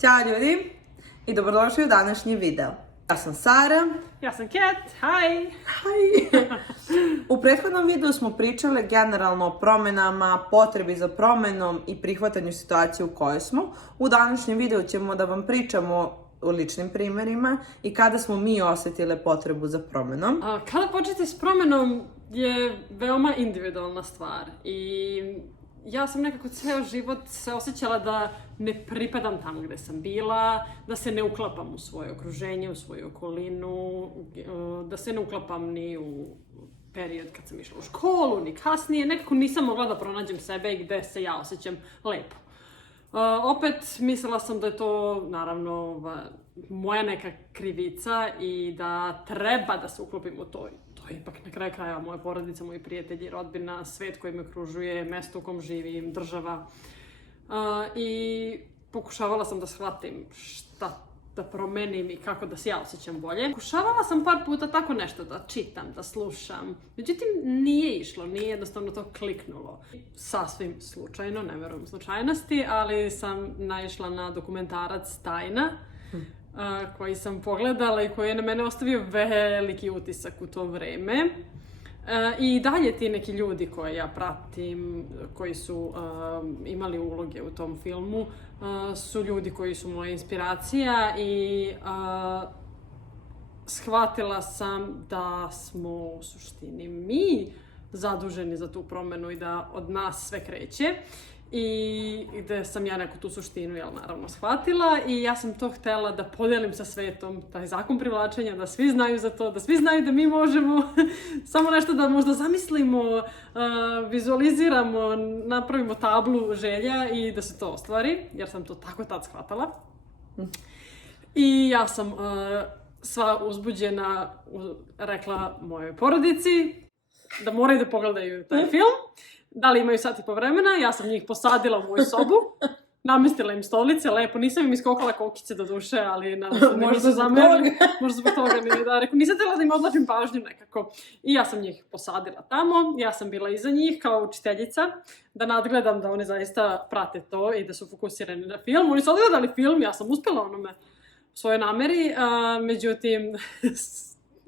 Ćao ljudi i dobrodošli u današnji video. Ja sam Sara. Ja sam Kat, hi! Hi. U prethodnom videu smo pričale generalno o promjenama, potrebi za promjenom i prihvatanju situacije u kojoj smo. U današnjem videu ćemo da vam pričamo o ličnim primjerima i kada smo mi osjetile potrebu za promjenom. Kada početi s promjenom je veoma individualna stvar i ja sam nekako ceo život se osjećala da ne pripadam tamo gde sam bila, da se ne uklapam u svoje okruženje, u svoju okolinu, da se ne uklapam ni u period kad sam išla u školu, ni kasnije. Nekako nisam mogla da pronađem sebe i gde se ja osjećam lepo. Opet mislila sam da je to naravno moja neka krivica i da treba da se uklopim u to. To je ipak na kraju kraja moja porodica, moji prijatelji, rodbina, svet koji me okružuje, mesto u kom živim, država. I pokušavala sam da shvatim šta da promenim i kako da se ja osjećam bolje. Pokušavala sam par puta tako nešto da čitam, da slušam. Međutim, nije išlo, nije jednostavno to kliknulo. Sasvim slučajno, ne verujem slučajnosti, ali sam naišla na dokumentarac Tajna, koji sam pogledala i koji je na mene ostavio veliki utisak u to vreme. I dalje ti neki ljudi koje ja pratim, koji su imali uloge u tom filmu, su ljudi koji su moja inspiracija i shvatila sam da smo u suštini mi zaduženi za tu promjenu i da od nas sve kreće. I gde sam ja neku tu suštinu, naravno, shvatila i ja sam to htjela da podelim sa svetom, taj zakon privlačenja, da svi znaju za to, da svi znaju da mi možemo samo nešto da možda zamislimo, vizualiziramo, napravimo tablu želja i da se to ostvari, jer sam to tako tad shvatala. I ja sam sva uzbuđena rekla mojoj porodici da moraju da pogledaju taj film. Da li imaju sat i po vremena, ja sam njih posadila u moju sobu, namestila im stolice, lepo, nisam im iskokala kokice do duše, ali nadam se da nisu zamerili, možda zbog toga nije da rekao, nisam htjela da im odlačim pažnju nekako. I ja sam njih posadila tamo, ja sam bila iza njih kao učiteljica, da nadgledam da oni zaista prate to i da su fokusirani na film. Oni su odgledali film, ja sam uspjela onome svoje nameri, međutim,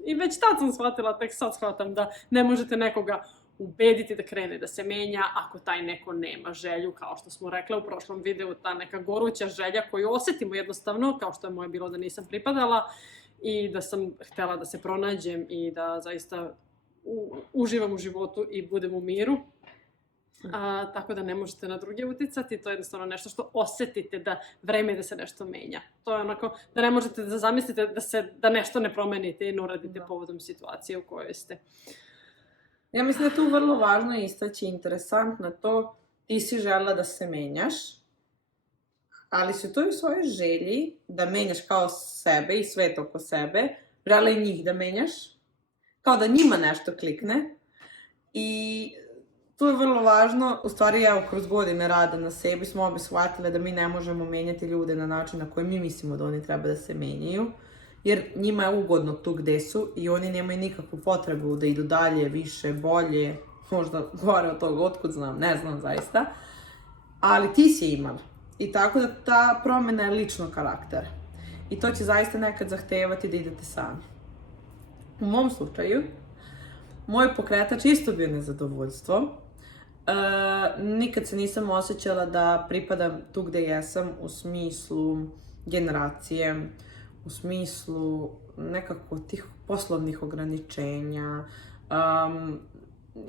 i već tad sam shvatila, tek sad shvatam da ne možete nekoga ubediti da krene da se menja ako taj neko nema želju, kao što smo rekla u prošlom videu, ta neka goruća želja koju osjetimo jednostavno, kao što je moje bilo da nisam pripadala i da sam htjela da se pronađem i da zaista uživam u životu i budem u miru. Tako da ne možete na druge uticati, to je jednostavno nešto što osjetite da vreme je da se nešto menja. To je onako da ne možete da zamislite da nešto ne promenite i ne uradite povodom situacije u kojoj ste. Ja mislim da je tu vrlo važno istaći, interesantno to, ti si željela da se menjaš, ali si to i u svojoj želji da menjaš kao sebe i svet oko sebe, željela i njih da menjaš, kao da njima nešto klikne. I tu je vrlo važno, u stvari evo kroz godine rada na sebi smo obi shvatile da mi ne možemo menjati ljude na način na koji mi mislimo da oni treba da se menjaju. Jer njima je ugodno tu gde su i oni nemaju nikakvu potrebu da idu dalje, više, bolje, možda gore od toga, otkud znam, ne znam zaista. Ali ti si imala. I tako da ta promjena je ličnog karaktera. I to će zaista nekad zahtevati da idete sami. U mom slučaju, moj pokretač isto bio nezadovoljstvo. Nikad se nisam osjećala da pripadam tu gde jesam u smislu generacije, u smislu nekako tih poslovnih ograničenja.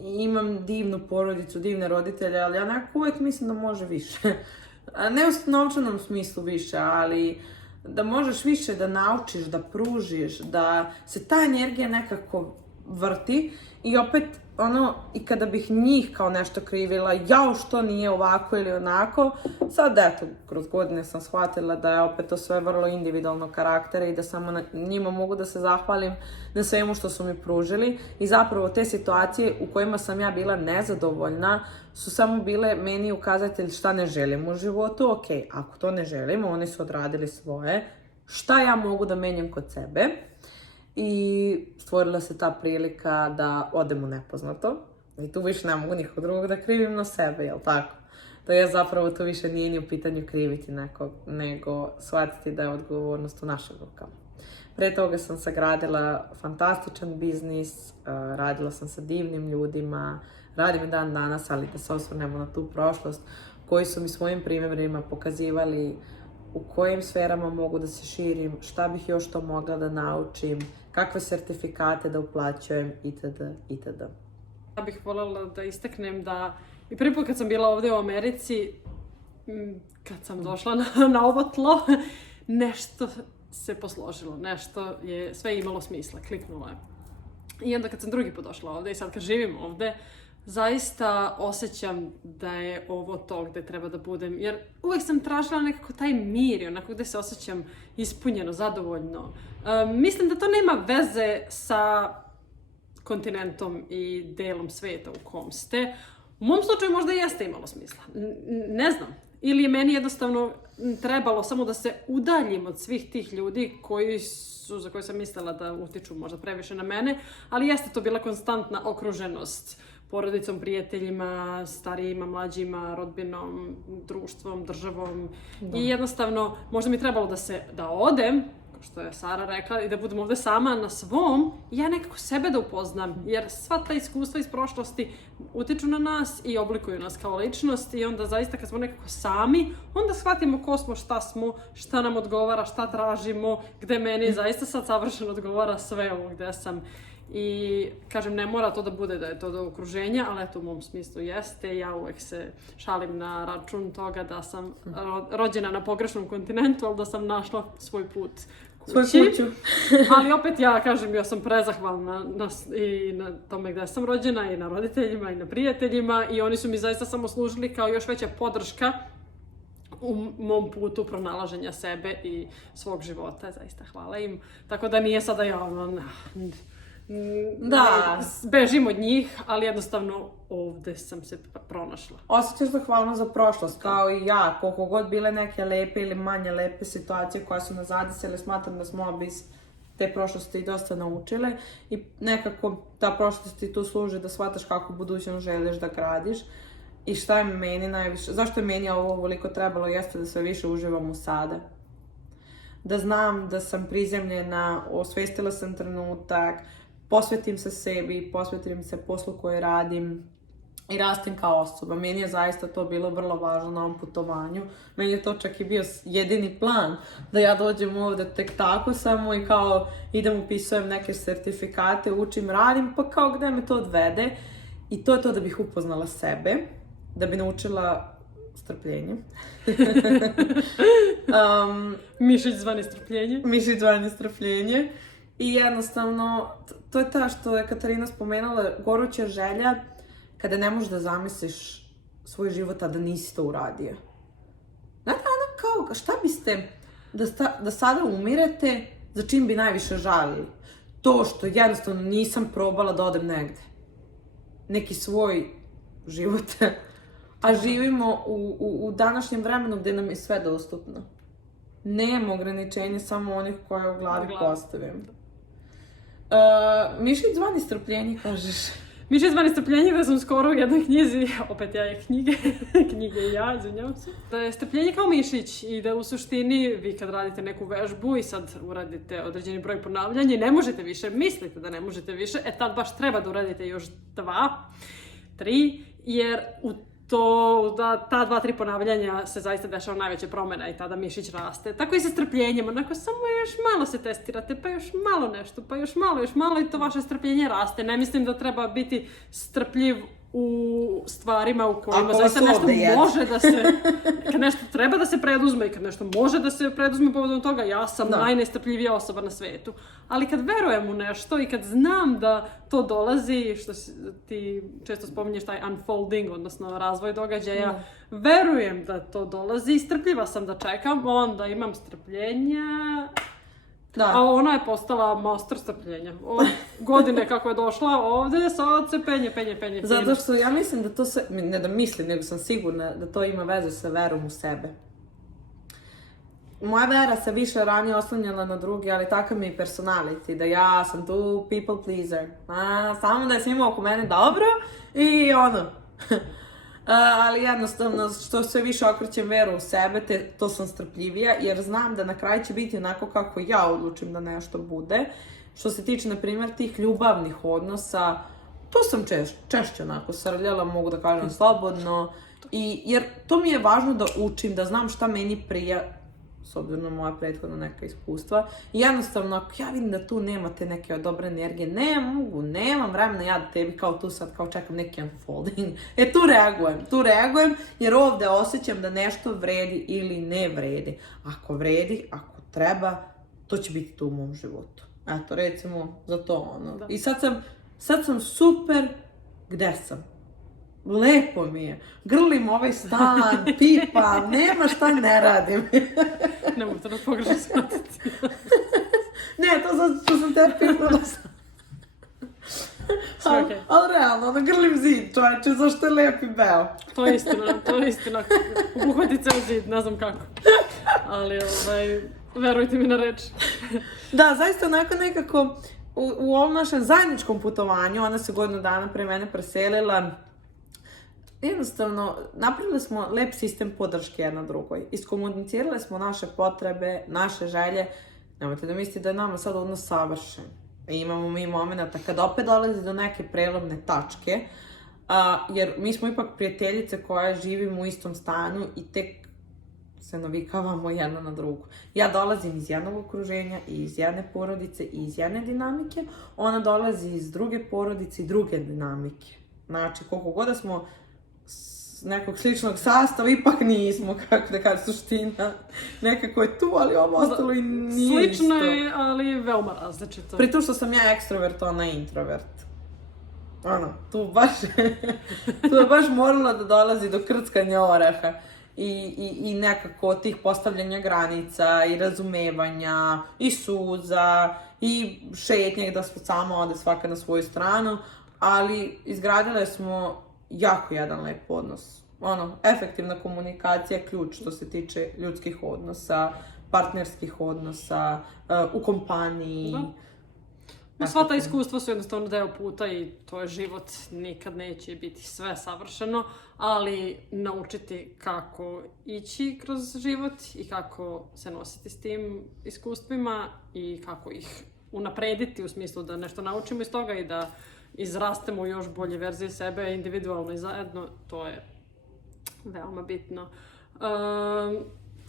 Imam divnu porodicu, divne roditelje, ali ja nekako uvijek mislim da može više. Ne u novčanom smislu više, ali da možeš više da naučiš, da pružiš, da se ta energija nekako vrti i opet i kada bih njih kao nešto krivila, jao što nije ovako ili onako, sad eto, kroz godine sam shvatila da je opet to sve vrlo individualno karaktera i da samo njima mogu da se zahvalim na svemu što su mi pružili i zapravo te situacije u kojima sam ja bila nezadovoljna su samo bile meni ukazatelj šta ne želim u životu. Ok, ako to ne želim, oni su odradili svoje, šta ja mogu da menjam kod sebe? I stvorila se ta prilika da odem u nepoznato. I tu više ne mogu nikog drugog da krivim na sebe, jel tako? To je zapravo to više nije ni u pitanju kriviti nekog, nego shvatiti da je odgovornost u našim rukama. Pre toga sam sagradila fantastičan biznis, radila sam sa divnim ljudima, radim i dan danas, ali da se osvrnemo na tu prošlost, koji su mi svojim primjerima pokazivali u kojim sferama mogu da se širim, šta bih još to mogla da naučim, kakve sertifikate da uplaćujem, itd. itd. Ja bih voljela da istaknem da i prvi put kad sam bila ovdje u Americi, kad sam došla na ovo tlo, nešto se posložilo, nešto je sve imalo smisla, kliknulo je. I onda kad sam drugi put došla ovdje i sad kad živim ovdje, zaista osjećam da je ovo to gdje treba da budem, jer uvijek sam tražila nekako taj mir i onako gdje se osjećam ispunjeno, zadovoljno. Mislim da to nema veze sa kontinentom i delom svijeta u kom ste. U mom slučaju možda i jeste imalo smisla. Ne znam. Ili je meni jednostavno trebalo samo da se udaljim od svih tih ljudi za koje sam mislila da utiču možda previše na mene, ali jeste to bila konstantna okruženost porodicom, prijateljima, starijima, mlađima, rodbinom, društvom, državom. Da. I jednostavno, možda mi trebalo da odem, kao što je Sara rekla, i da budem ovdje sama na svom, i ja nekako sebe da upoznam, jer sva ta iskustva iz prošlosti utiču na nas i oblikuju nas kao ličnost, i onda zaista kad smo nekako sami, onda shvatimo ko smo, šta nam odgovara, šta tražimo, gde meni zaista sad savršeno odgovara sve ovo gde sam. I kažem, ne mora to da bude da je to do okruženja, ali eto u mom smislu jeste. Ja uvek se šalim na račun toga da sam rođena na pogrešnom kontinentu, ali da sam našla svoj put kući. Ali opet ja kažem, ja sam prezahvalna i na tome gde sam rođena, i na roditeljima, i na prijateljima, i oni su mi zaista samo služili kao još veća podrška u mom putu pronalaženja sebe i svog života. Zaista hvala im. Tako da nije sada da bežim od njih, ali jednostavno ovdje sam se pronašla. Osjećaš zahvalnost za prošlost, kao i ja, koliko god bile neke lepe ili manje lepe situacije koje su nas zadesile, smatram da smo obi iz te prošlosti dosta naučile i nekako ta prošlost ti tu služi da shvataš kako budućnost želiš da gradiš. I šta je meni najviše, zašto je meni ovo ovoliko trebalo, jeste da sve više uživam u sada. Da znam da sam prizemljena, osvestila sam trenutak, posvetim se sebi, posvetim se poslu koji radim i rastim kao osoba. Meni je zaista to bilo vrlo važno na ovom putovanju. Meni je to čak i bio jedini plan da ja dođem ovdje tek tako samo i kao idem upisujem neke sertifikate, učim, radim, pa kao gde me to odvede. I to je to da bih upoznala sebe, da bi naučila strpljenje. Mišić zvani strpljenje. Mišić zvani strpljenje. I jednostavno, to je ta što je Katarina spomenula, goruća želja kada ne možeš da zamisliš svoj život, a da nisi to uradio. Znate, ono kao, šta biste, da sada umirete, za čim bi najviše žalili? To što jednostavno nisam probala da odem negde. Neki svoj život. A živimo u današnjem vremenu gdje nam je sve dostupno. Nema ograničenja, samo onih koje u glavi postavim. Mišić zvani strpljenje, kažeš. Mišić zvani strpljenje, da sam skoro u jednoj knjizi, opet ja je knjige i ja, izvinjavam se. Da je strpljenje kao mišić i da u suštini vi kad radite neku vežbu i sad uradite određeni broj ponavljanja i ne možete više, mislite da ne možete više, tad baš treba da uradite još 2, 3, jer ta 2-3 ponavljanja se zaista dešava najveća promjena i tada mišić raste. Tako i sa strpljenjem, onako samo još malo se testirate, pa još malo nešto, pa još malo i to vaše strpljenje raste. Ne mislim da treba biti strpljiv u stvarima u kojima zaista nešto može da se, kad nešto treba da se preduzme i kad nešto može da se preduzme povodom toga, ja sam najnestrpljivija osoba na svetu. Ali kad verujem u nešto i kad znam da to dolazi, što ti često spominješ taj unfolding, odnosno razvoj događaja, verujem da to dolazi i strpljiva sam da čekam, onda imam strpljenja. Da. A ona je postala master strpljenja. Od godine kako je došla ovdje, sad se penje. Zato što ja mislim da to se, ne da mislim, nego sam sigurna da to ima veze sa verom u sebe. Moja vera se više ranije oslanjala na druge, ali takav mi je personality, da ja sam tu people pleaser. Samo da je svima oko mene dobro i ono. Ali jednostavno, što sve više okrećem veru u sebe, to sam strpljivija, jer znam da na kraju će biti onako kako ja odlučim da nešto bude. Što se tiče, na primjer, tih ljubavnih odnosa, to sam češće onako srljala, mogu da kažem slobodno. Jer to mi je važno da učim, da znam šta meni prija, s obzirom na moja prethodna neka iskustva. I jednostavno, ako ja vidim da tu nema te neke dobre energije, nemam vremena ja da tebi kao tu sad, kao čekam neki unfolding. Tu reagujem, jer ovde osjećam da nešto vredi ili ne vredi. Ako vredi, ako treba, to će biti tu u mom životu. Eto, recimo, za to ono. Da. I sad sam super, gde sam? Lepo mi je. Grlim ovaj stan, pipam, nema šta ne radim. Ne mogu to da pogrešno shvatiti. Ne, to sam te pitala. Ali realno, grlim zid, čovječe, zašto je lep i beo. To je istina. Uhvati ceo zid, ne znam kako. Ali, verujte mi na reč. Da, zaista onako nekako, u ovom našem zajedničkom putovanju, ona se godinu dana pre mene preselila. Jednostavno, napravili smo lep sistem podrške jedna drugoj. Iskomunicirali smo naše potrebe, naše želje. Nemojte da mislite da je nama sad odnos savršen. Imamo mi momenta kad opet dolazi do neke prelomne tačke, jer mi smo ipak prijateljice koje živimo u istom stanu i tek se navikavamo jedna na drugu. Ja dolazim iz jednog okruženja i iz jedne porodice i iz jedne dinamike, ona dolazi iz druge porodice i druge dinamike. Znači, koliko god da smo nekog sličnog sastava, ipak nismo, kako da kažem, suština. Nekako je tu, ali ovo ostalo i nije isto. Slično je, ali veoma različito. Pri tom što sam ja ekstrovert, ona je introvert. Tu je baš moralo da dolazi do krckanja oreha. I nekako tih postavljanja granica, i razumevanja, i suza, i šetnje da smo samo ode svaka na svoju stranu. Ali izgradile smo jako jedan lep odnos. Efektivna komunikacija je ključ što se tiče ljudskih odnosa, partnerskih odnosa, u kompaniji. Sva ta iskustva su jednostavno deo puta i to je život, nikad neće biti sve savršeno, ali naučiti kako ići kroz život i kako se nositi s tim iskustvima i kako ih unaprediti u smislu da nešto naučimo iz toga i da izrastemo u još bolje verzije sebe individualno i zajedno, to je veoma bitno.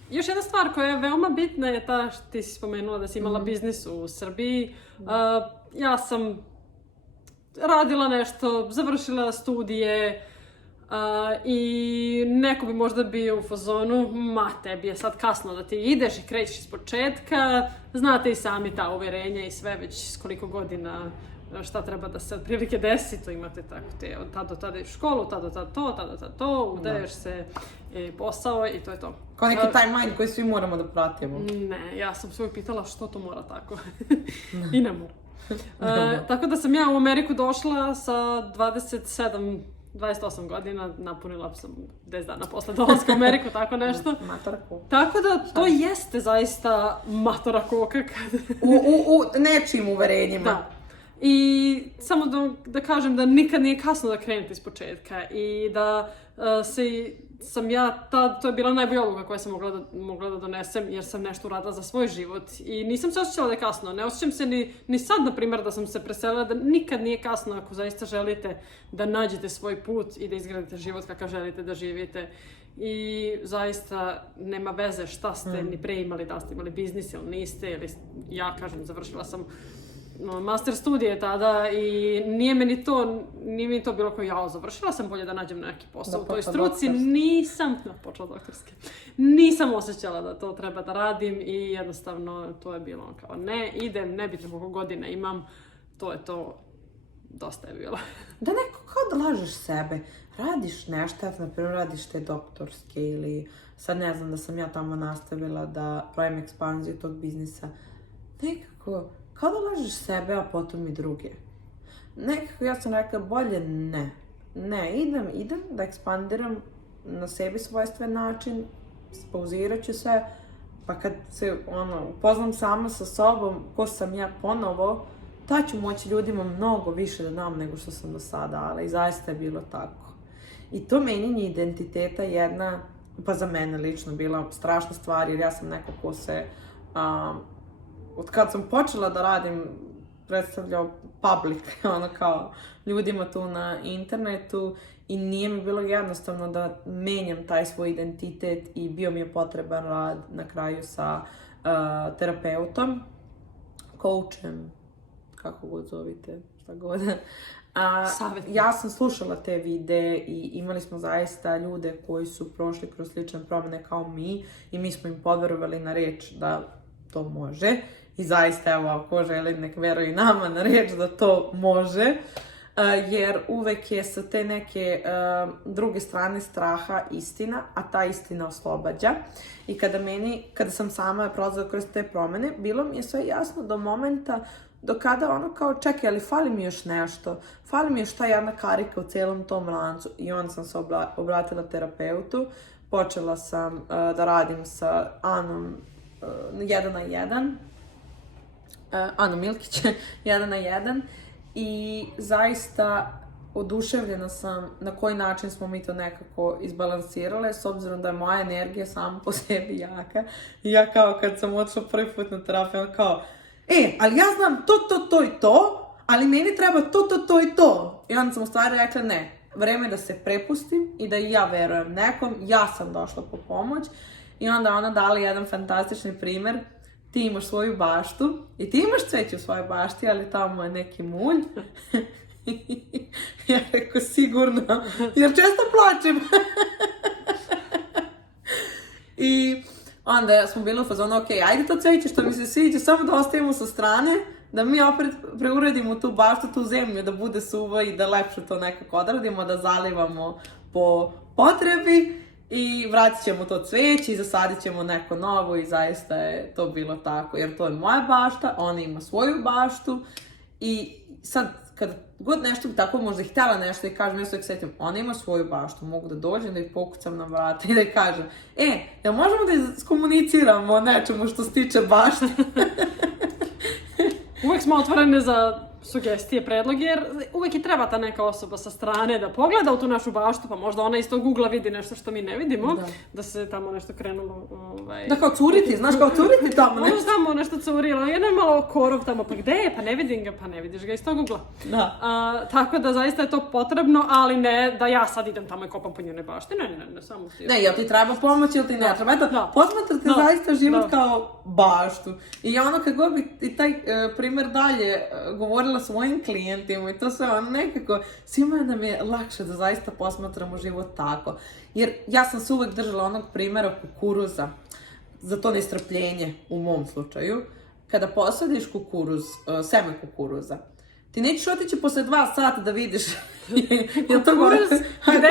Još jedna stvar koja je veoma bitna je ta što ti si spomenula da si imala biznis u Srbiji. Ja sam radila nešto, završila studije i neko bi možda bio u fazonu, tebi je sad kasno da ti ideš i krećeš iz početka, znate i sami ta uverenja i sve već s koliko godina šta treba da se otprilike desi, to imate tako te od tada do tada ideš u školu, tada do tada to, udaješ se posao i to je to. Kao neki timeline koji svi moramo da pratimo. Ne, ja sam se uvijek pitala što to mora tako. I ne mora. Tako da sam ja u Ameriku došla sa 28 godina, napunila sam 10 dana posle dolaska u Ameriku, tako nešto. Matora koka. Tako da to jeste zaista matora koka. U nečim uverenjima. Da. I samo da kažem da nikad nije kasno da krenete iz početka i da sam ja to je bila najbolja odluka koja sam mogla da donesem jer sam nešto uradila za svoj život i nisam se osjećala da je kasno, ne osjećam se ni sad na primjer da sam se preselila, da nikad nije kasno ako zaista želite da nađete svoj put i da izgradite život kakav želite da živite i zaista nema veze šta ste ni pre imali, da ste imali biznis ili niste ili ja kažem završila sam master studije tada i nije mi to bilo kao završila sam, bolje da nađem neki posao u toj struci, počela doktorske, nisam osjećala da to treba da radim i jednostavno to je bilo kao ne, idem, nebitno koliko godina imam, to je to, dosta je bilo. Da neko kao da lažeš sebe, radiš nešto, na primjer radiš te doktorske ili sad ne znam da sam ja tamo nastavila da pravim ekspanziju tog biznisa, nekako kao da lažeš sebe, a potom i druge. Nekako ja sam rekla, bolje ne. Ne, idem da ekspandiram na sebi svojstven način, spauzirat ću se, pa kad se upoznam sama sa sobom, ko sam ja ponovo, tad ću moći ljudima mnogo više da dam nego što sam do sada, ali zaista je bilo tako. I to menjanje identiteta je jedna, pa za mene lično, bila strašna stvar, jer ja sam neko ko se, od kad sam počela da radim, predstavljao public, ono kao ljudima tu na internetu i nije mi bilo jednostavno da menjam taj svoj identitet i bio mi je potreban rad na kraju sa terapeutom, coachem, kako god zovite, šta god. Ja sam slušala te videe i imali smo zaista ljude koji su prošli kroz slične promene kao mi i mi smo im poverovali na reč da to može. I zaista, evo, ako želi, nek veruje nama na reč da to može. Jer uvek je sa te neke druge strane straha istina, a ta istina oslobađa. I kada sam sama prolazila kroz te promene, bilo mi je sve jasno do momenta do kada ono kao, čekaj, ali fali mi još nešto, fali mi još ta jedna karika u celom tom lancu. I onda sam se obratila terapeutu, počela sam da radim sa Anom 1 na 1, Ana Milkić, 1 na 1, i zaista oduševljena sam na koji način smo mi to nekako izbalansirale, s obzirom da je moja energija sama po sebi jaka. I ja kao kad sam otišla prvi put na terapiju, kao, ali ja znam to i to, ali meni treba to i to. I onda sam u stvari rekla, ne, vreme je da se prepustim i da i ja verujem nekom, ja sam došla po pomoć. I onda ona dala jedan fantastični primer, ti imaš svoju baštu i ti imaš cveće u svojoj bašti, ali tamo je neki mulj. Ja rekao, sigurno, jer često plačem. I onda smo bili u fazonu, ok, ajde to cveće što mi se sviđa, samo da ostavimo sa strane, da mi opet preuredimo tu baštu, tu zemlju, da bude suva i da lepše to nekako odradimo, da zalivamo po potrebi i vratit ćemo to cveće i zasadit ćemo neko novo i zaista je to bilo tako, jer to je moja bašta, ona ima svoju baštu i sad kad god nešto bi tako možda i htjela nešto i kažem, ja se uvijek setim, ona ima svoju baštu, mogu da dođem, da ih pokucam na vrata i da ih kažem, jel možemo da skomuniciramo o nečemu što se tiče bašte? Uvijek smo otvorene za sugestije, predloge, jer uvijek i treba ta neka osoba sa strane da pogleda u tu našu baštu, pa možda ona iz tog ugla vidi nešto što mi ne vidimo, da se tamo nešto krenulo... Da kao curiti, znaš kao curiti tamo nešto. Možda tamo nešto curilo, jedno je malo korov tamo, pa gde je, pa ne vidim ga, pa ne vidiš ga iz tog ugla. Tako da zaista je to potrebno, ali ne da ja sad idem tamo i kopam po njene bašte, ne, samo ti. Ne, jel ti treba pomoć ili ti ne treba? Eto, posmatrate zaista život kao baštu. I ono kad god bi i taj primer dalje govorila svojim klijentima i to sve ono nekako, svima nam je lakše da zaista posmatramo život tako. Jer ja sam se uvek držala onog primjera kukuruza, za to nestrpljenje u mom slučaju. Kada posadiš kukuruz, seme kukuruza, ti nećeš otići posle 2 sata da vidiš kukuruz, gde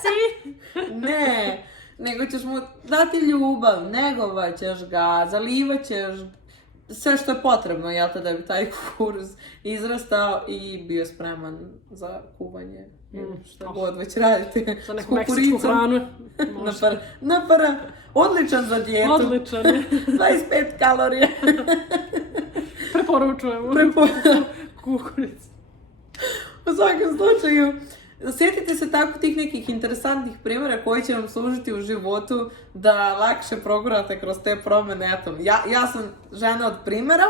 si? Ne, nego ćeš mu dati ljubav, negovat ćeš ga, zalivat ćeš sve što je potrebno, jel te, da bi taj kukuruz izrastao i bio spreman za kuvanje. Šta god već radite za neku meksičku hranu. Odličan za dijetu. Odličan je. 25 kalorija. Preporučujemo. Kukuric. U svakom slučaju, sjetite se tako tih nekih interesantnih primjera koji će vam služiti u životu da lakše progurate kroz te promjene. Eto, ja sam žena od primjera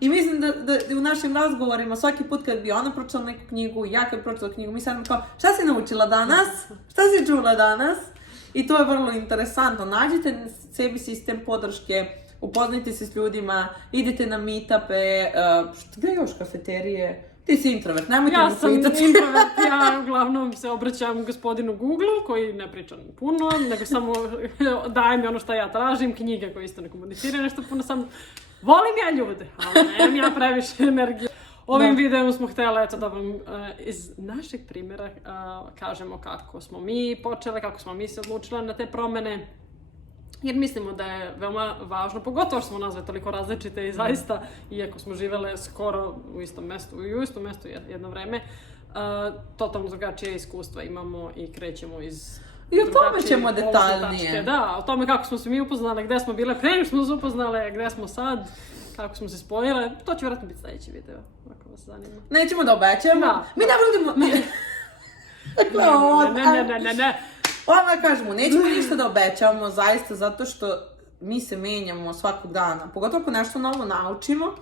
i mislim da u našim razgovorima svaki put kad bi ona pročitala neku knjigu, ja kad pročitala knjigu, mi sad kao, šta si naučila danas? Šta si čula danas? I to je vrlo interesantno. Nađite sebi sistem podrške, upoznajte se s ljudima, idite na meetupe, gdje još kafeterije? Ti si introvert, nemojte mu pitati. Ja sam introvert, ja uglavnom se obraćam gospodinu Google, koji ne pričam puno, nego samo daje mi ono što ja tražim, knjige koje isto ne komuniciraju nešto puno, sam volim ja ljude, ali nemam ja previše energije. Ovim videom smo htjeli da vam iz našeg primjera kažemo kako smo mi počele, kako smo mi se odlučile na te promjene. Jer mislimo da je veoma važno, pogotovo što smo nazve toliko različite i zaista, iako smo živele skoro u istom mjestu jedno vreme, totalno drugačije iskustva imamo i krećemo iz i o tome ćemo detaljnije. Da, o tome kako smo se mi upoznale, gdje smo bile prije smo se upoznale, gdje smo sad, kako smo se spojile. To će vjerojatno biti sljedeći video, ako vas zanima. Nećemo da obećamo. Mi ne volimo... Dakle, ovo... Ne. Odmah kažemo, nećemo ništa da obećavamo, zaista, zato što mi se menjamo svakog dana. Pogotovo ako nešto novo naučimo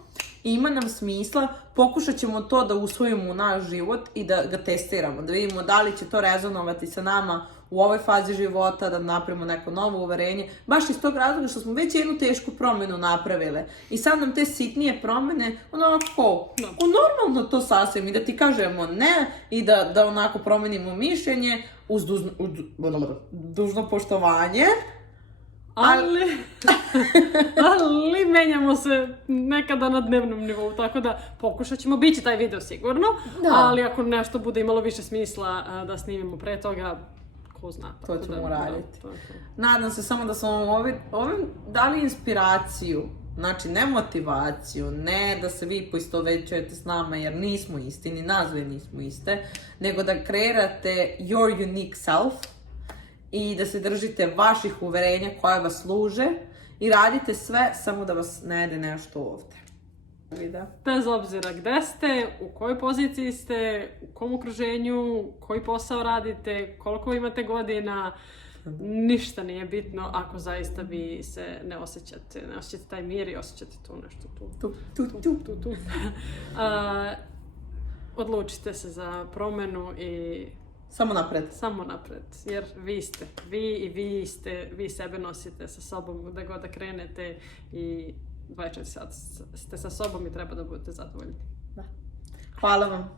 i ima nam smisla, pokušat ćemo to da usvojimo u naš život i da ga testiramo, da vidimo da li će to rezonovati sa nama u ovoj fazi života, da napravimo neko novo uverenje. Baš iz tog razloga što smo već jednu tešku promjenu napravile. I sad nam te sitnije promjene, onako, normalno to sasvim i da ti kažemo ne i da onako promenimo mišljenje uz dužno poštovanje. Ali menjamo se nekada na dnevnom nivou, tako da pokušat ćemo, bit će taj video sigurno, ali ako nešto bude imalo više smisla da snimimo pre toga, ko zna. To ćemo raditi. Nadam se samo da smo ovim dali inspiraciju, znači ne motivaciju, ne da se vi poistovećujete s nama jer nismo isti, ni nazve nismo iste, nego da kreirate your unique self i da se držite vaših uverenja koja vas služe i radite sve samo da vas ne jede nešto ovdje. Bez obzira gde ste, u kojoj poziciji ste, u kom okruženju, koji posao radite, koliko imate godina, ništa nije bitno ako zaista vi se ne osjećate taj mir i osjećate tu nešto tu. Odlučite se za promjenu i samo napred, jer vi sebe nosite sa sobom gdje god da krenete i 24 sata ste sa sobom i treba da budete zadovoljni. Hvala vam.